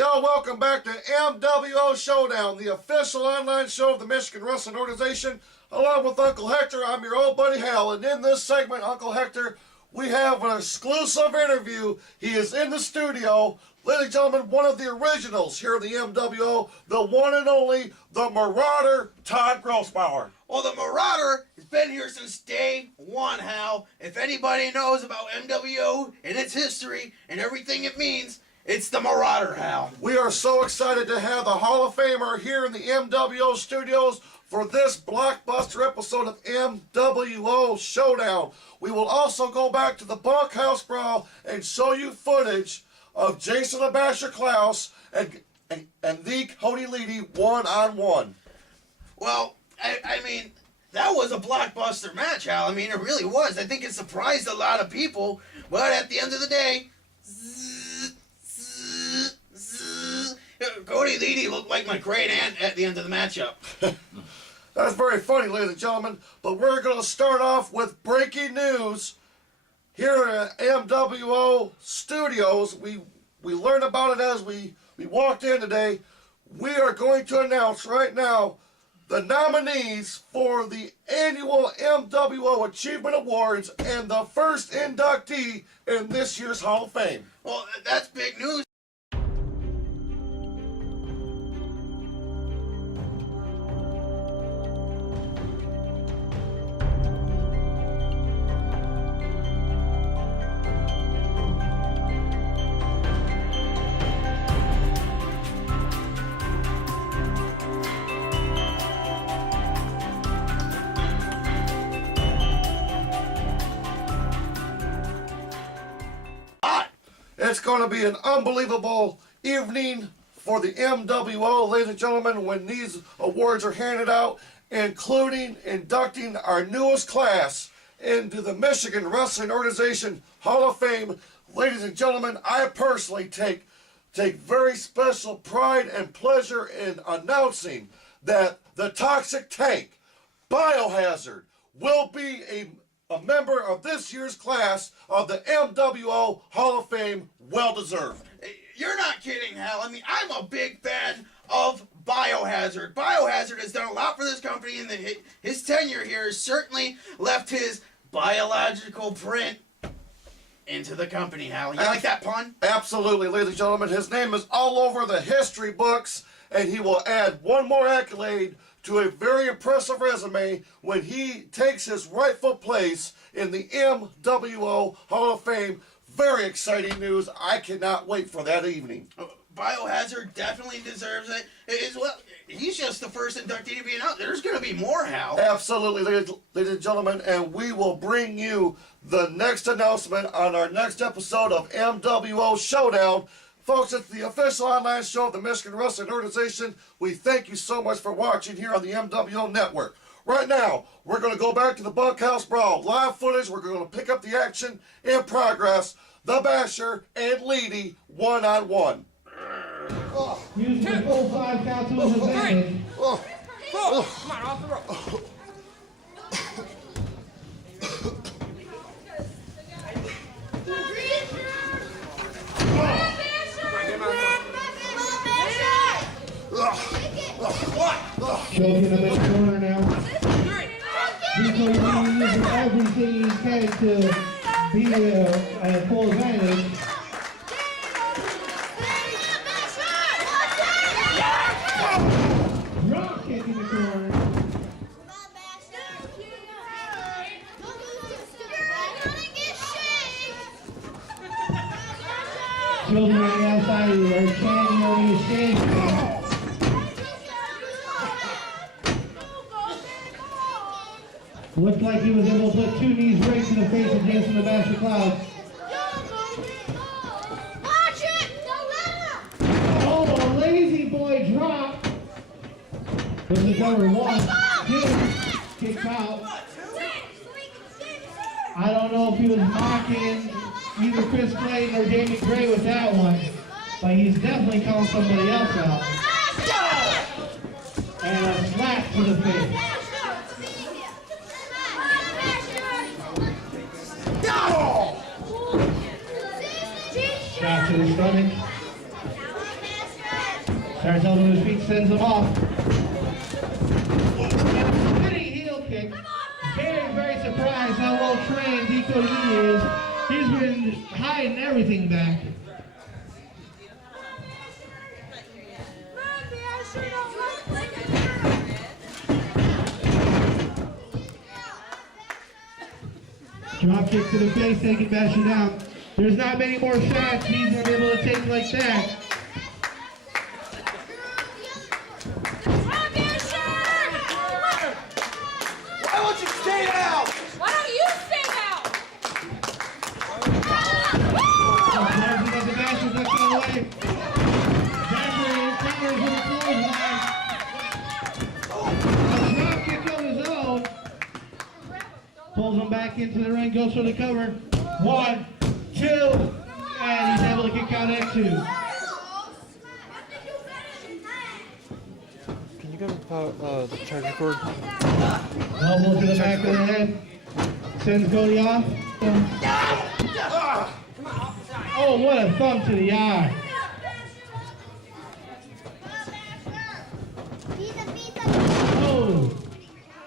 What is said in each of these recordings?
Y'all, welcome back to MWO Showdown, the official online show of the Michigan Wrestling Organization. Along with Uncle Hector, I'm your old buddy Hal, and in this segment, Uncle Hector, we have an exclusive interview. He is in the studio. Ladies and gentlemen, one of the originals here in the MWO, the one and only, the Marauder, Todd Grossbauer. Well, the Marauder has been here since day one, Hal. If anybody knows about MWO and its history and everything it means, it's the Marauder, Hal. We are so excited to have the Hall of Famer here in the MWO studios for this blockbuster episode of MWO Showdown. We will also go back to the Bunkhouse Brawl and show you footage of Jason the Basher Clouse and the Cody Leedy one-on-one. Well, I mean, that was a blockbuster match, Hal. I mean, it really was. I think it surprised a lot of people, but at the end of the day, Cody Leedy looked like my great aunt at the end of the matchup. That's very funny, ladies and gentlemen, but we're going to start off with breaking news. Here at MWO Studios, we learned about it as we walked in today. We are going to announce right now the nominees for the annual MWO Achievement Awards and the first inductee in this year's Hall of Fame. Well, that's big news. It's going to be an unbelievable evening for the MWO, ladies and gentlemen, when these awards are handed out, including inducting our newest class into the Michigan Wrestling Organization Hall of Fame. Ladies and gentlemen, I personally take very special pride and pleasure in announcing that the Toxic Tank, Biohazard, will be a member of this year's class of the MWO Hall of Fame. Well deserved. You're not kidding, Hal. I mean, I'm a big fan of Biohazard. Biohazard has done a lot for this company, and his tenure here has certainly left his biological print into the company, Hal. You like that pun? Absolutely, ladies and gentlemen. His name is all over the history books, and he will add one more accolade to a very impressive resume when he takes his rightful place in the MWO Hall of Fame. Very exciting news. I cannot wait for that evening. Biohazard definitely deserves it. Well, he's just the first inductee to be announced. There's going to be more, Hal. Absolutely, ladies and gentlemen, and we will bring you the next announcement on our next episode of MWO Showdown. Folks, it's the official online show of the Michigan Wrestling Organization. We thank you so much for watching here on the MWO Network. Right now, we're going to go back to the Bunkhouse Brawl. Live footage, we're going to pick up the action in progress. The Basher and Leedy one-on-one. Using the full 5 count to his advantage. Come on, off the rope. Choking him in the corner now. He's going to be using everything he can to be at full advantage. Drop kick in the corner. Children on the outside are chanting on his stage. Looked like he was able to put 2 knees right to the face of Jason the Basher Clouse. Watch it! Oh, a lazy boy drop. Was the cover 1, 2, kicked out. I don't know if he was mocking either Chris Clayton or Damien Gray with that one, but he's definitely calling somebody else out. And a slap to the face. Shot to the stomach. Starts up on his feet, sends him off. Spinning heel kick. Very, very surprised how well trained Cody Leedy is. He's been hiding everything back. Drop kick to the face, taking Basher down. There's not many more shots he's going to be able to take like that. Why won't you stay out? Why don't you stay out? Basher got the Basher ducking away. Basher counters with a clothesline. A drop kick on his own. Pulls him back into the ring, goes for the cover. 1, 2, and he's able to kick out at 2. Can you go to the charger cord? Elbow to the back of the head. Sends Cody off. Oh, what a thumb to the eye. Oh,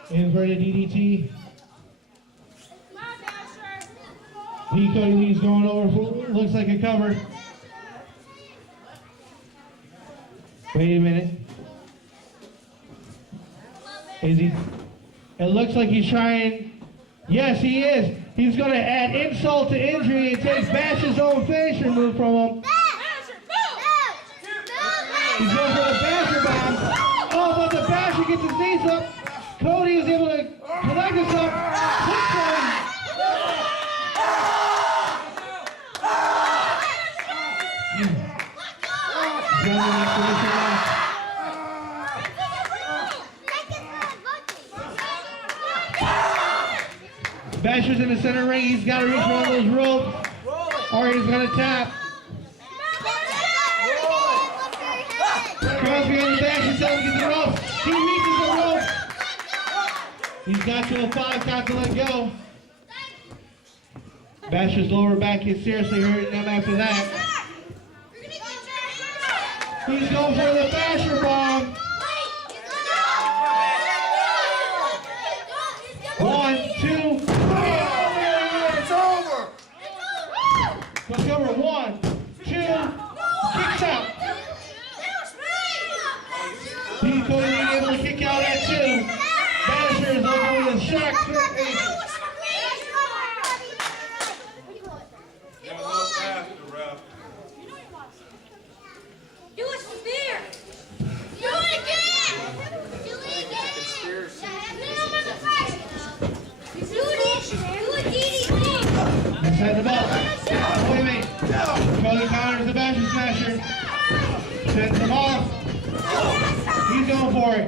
inverted DDT. Cody Leedy's going over for, looks like a cover. Wait a minute. Is he? It looks like he's trying. Yes, he is. He's going to add insult to injury and take Bash's own finisher move from him. He's going for the Basher bomb. Oh, but the Basher gets his knees up. Cody is able to collect himself. Basher's in the center ring. He's got to reach one of those ropes, or he's going to tap. Cross behind the Basher, so he gets the rope. He reaches the rope. He's got to a 5 count to let go. Basher's lower back is seriously hurting him after that. He's going for the Basher bomb. 1, 2, 3. It's over. Let's go over 1, 2, kicks out. Cody Leedy able to kick out at 2. Basher is looking with a shock. Do it severe. Do it again. Do it again. Do it, DDT. Inside the belt. Wait a minute. Cody counters the Basher Smasher. Sends him off. He's going for it.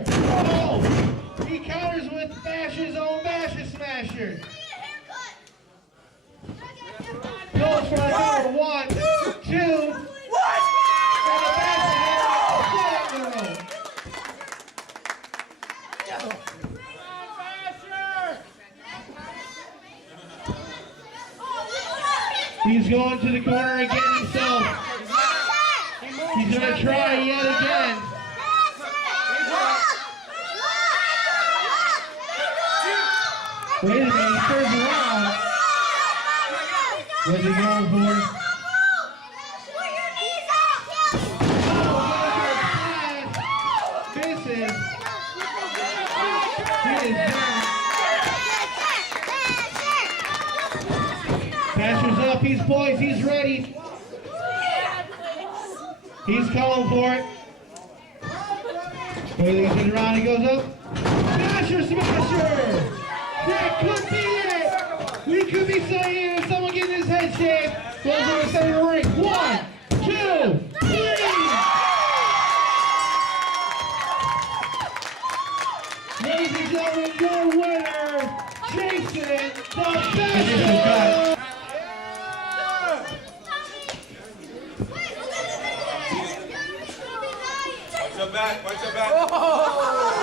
Oh! He counters with Basher's own Basher Smasher. Goes for the cover. 1, 2. What? And the Basher hits the rope. He's going to the corner again himself. He's going to try yet again. Wait a minute, he turns around. What's he going for? Misses. He is down. Basher's up, he's poised, he's ready. He's calling for it. Cody turns around, he goes up. Basher Smasher! That could be it! We could be saying if someone getting his head shaved goes to the center of the ring. 1, 2, 3! Ladies and gentlemen, your winner, Jason the Basher! Watch your back.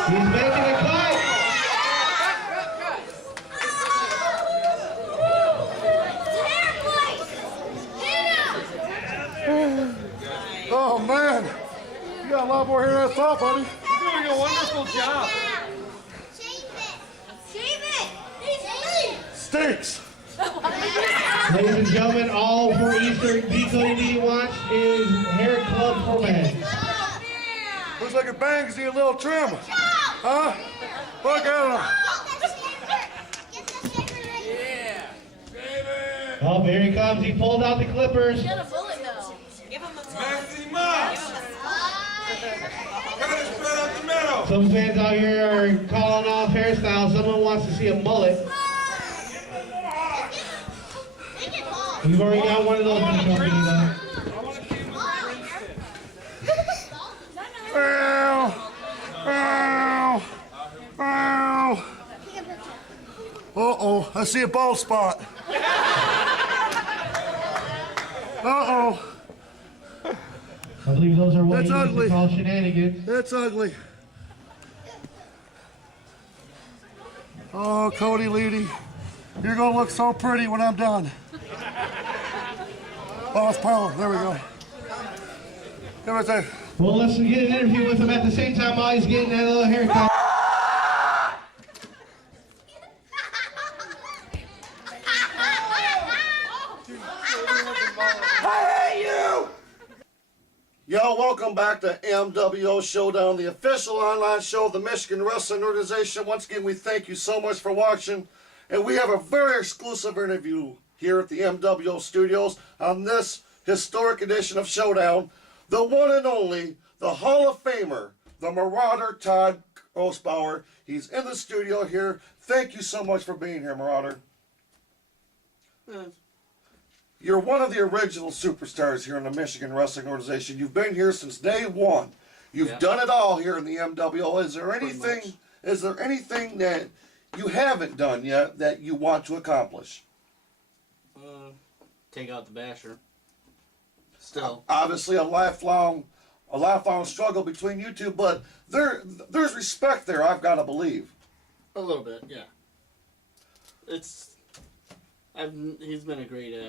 He's making a cut. Oh man, got a lot more hair than I thought, buddy. You're doing a wonderful job. Shave it. Shave it. He's Stinks. Ladies and gentlemen, all for Easter D. Cody Leedy wants is hair club for men. Looks like a bangs need a little trim. Huh? Look at him. Oh, here he comes. He pulled out the clippers. Get a bullet though. Give him a Maxima! Gotta spread out the middle. Some fans out here are calling off hairstyles. Someone wants to see a mullet. We've already got one of those in the company, though. Ow. Ow. Ow. Uh-oh, I see a bald spot. Uh-oh, I believe those are what That's you used ugly. to call shenanigans. that's ugly. Oh, Cody Leedy, you're gonna look so pretty when I'm done. Boss power, there we go. Give us a... Well, let's get an interview with him at the same time while he's getting that little haircut. Yo, welcome back to MWO Showdown, the official online show of the Michigan Wrestling Organization. Once again, we thank you so much for watching. And we have a very exclusive interview here at the MWO studios on this historic edition of Showdown. The one and only, the Hall of Famer, the Marauder Todd Grossbauer. He's in the studio here. Thank you so much for being here, Marauder. You're one of the original superstars here in the Michigan Wrestling Organization. You've been here since day one. You've done it all here in the MWO. Is there anything that you haven't done yet that you want to accomplish? Take out the basher. Still. Obviously a lifelong struggle between you two, but there's respect there, I've got to believe. A little bit, yeah. He's been a great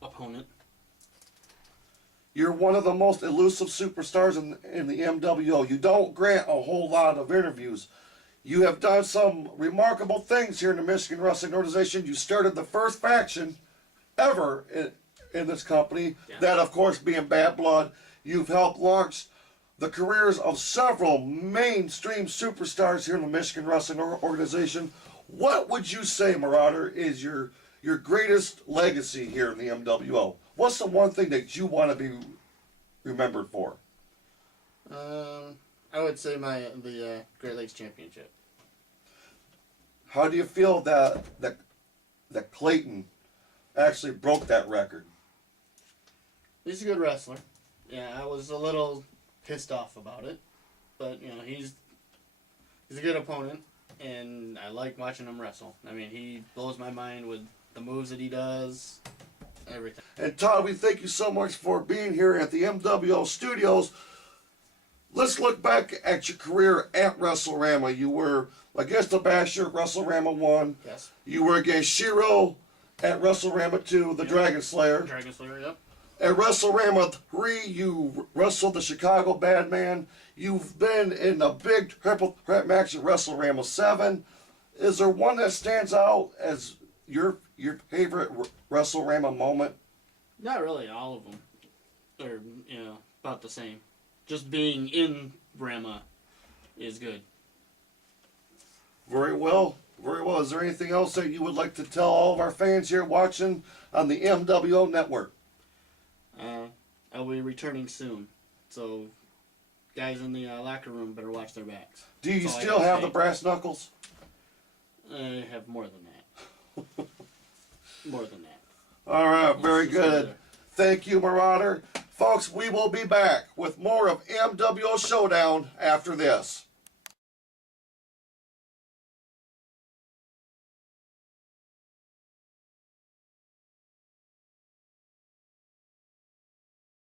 opponent. You're one of the most elusive superstars in the MWO. You don't grant a whole lot of interviews. You have done some remarkable things here in the Michigan Wrestling Organization. You started the first faction ever in this company, that of course being Bad Blood. You've helped launch the careers of several mainstream superstars here in the Michigan Wrestling Organization. What would you say, Marauder, is your greatest legacy here in the MWO? What's the one thing that you want to be remembered for? I would say the Great Lakes Championship. How do you feel that Clayton actually broke that record? He's a good wrestler. Yeah, I was a little pissed off about it, but he's a good opponent, and I like watching him wrestle. I mean, he blows my mind with the moves that he does, everything. And Todd, we thank you so much for being here at the MWO studios. Let's look back at your career at WrestleRama. You were against the Basher at WrestleRama 1. Yes. You were against Shiro at WrestleRama 2, the Dragon Slayer. Dragon Slayer, yep. At WrestleRama 3, you wrestled the Chicago Bad Man. You've been in a big triple threat match at WrestleRama 7. Is there one that stands out as your favorite WrestleRama moment? Not really. All of them are about the same. Just being in Rama is good. Very well. Very well. Is there anything else that you would like to tell all of our fans here watching on the MWO network? I'll be returning soon, so guys in the locker room better watch their backs. Do you still have the brass knuckles? I have more than that. More than that. All right, very Let's just go good. there. Thank you, Marauder. Folks, we will be back with more of MWO Showdown after this.